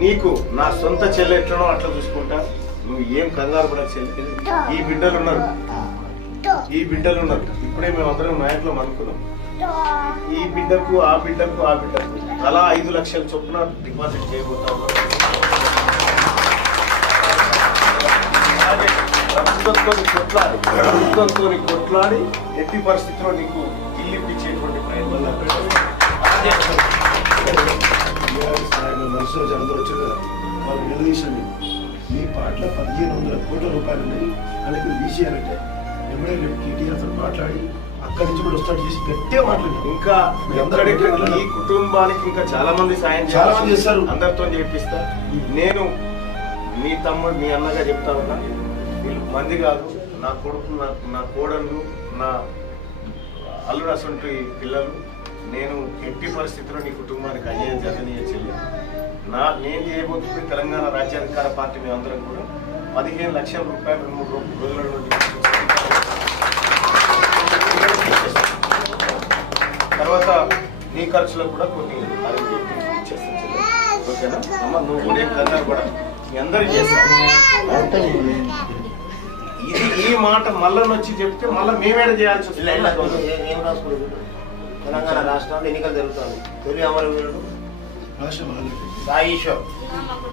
నీకు నా సొంత చెల్లె ఎట్లనో అట్లా చూసుకుంటా. నువ్వు ఏం కంగారు పడక చెల్లి. ఈ బిడ్డలు ఉన్నారు. ఈ బిడ్డలు ఉన్నారు. ఇప్పుడే మేము అందరం నాయకులు అనుకున్నాం. ఈ బిడ్డకు ఆ బిడ్డకు ఆ బిడ్డకు అలా ఐదు లక్షల చొప్పున డిపాజిట్ చేయబోతా ప్రభుత్వంతో కొట్లాడి ప్రభుత్వంతో కొట్లాడి ఎట్టి పరిస్థితిలో నీకు ఇల్లు ఇప్పించేటువంటి ప్రయత్నం అలాగే నిలదీసండి మీ పాటల పదిహేను వందల కోట్ల రూపాయలు ఉన్నాయి. అలాగే తీసేయాలంటే ఎమ్మెల్యే టీఆర్ఎస్ మాట్లాడి అక్కడి నుంచి కూడా స్టార్ట్ చేసి గట్టిగా మాట్లాడి. ఇంకా ఈ కుటుంబానికి ఇంకా చాలా మంది సాయం చాలా మంది చేస్తారు. అందరితో చేపిస్తా నేను మీ తమ్ముడు మీ అన్నగా చెప్తా ఉన్నా. వీళ్ళు మంది కాదు. నా కొడుకు నా నా కోడళ్ళు నా అల్లుడు అసంటి పిల్లలు. నేను ఎట్టి పరిస్థితిలో నీ కుటుంబానికి అన్యాయం జరగనీయ చెల్లి. నా నేను చేయబోతుంది తెలంగాణ రాజ్యాధికార పార్టీ మేమందరం కూడా పదిహేను లక్షల రూపాయలు రెండు మూడు రోజుల నుండి తర్వాత నీ ఖర్చులో కూడా కొన్ని ఓకేనా? అమ్మ నువ్వు కూడా ఏం కూడా మీ అందరికి చేస్తాను ఇది ఈ మాట మళ్ళీ వచ్చి చెప్తే మళ్ళీ మేమేడ చేయాల్సి వస్తుంది? ఏ- ఏం రాసుకోలేదు. తెలంగాణ రాష్ట్రంలో ఎన్నికలు జరుగుతుంది తొలి అమరవీరుడు రాష్ట్రం వాళ్ళకి సాయి ఈశ్వర్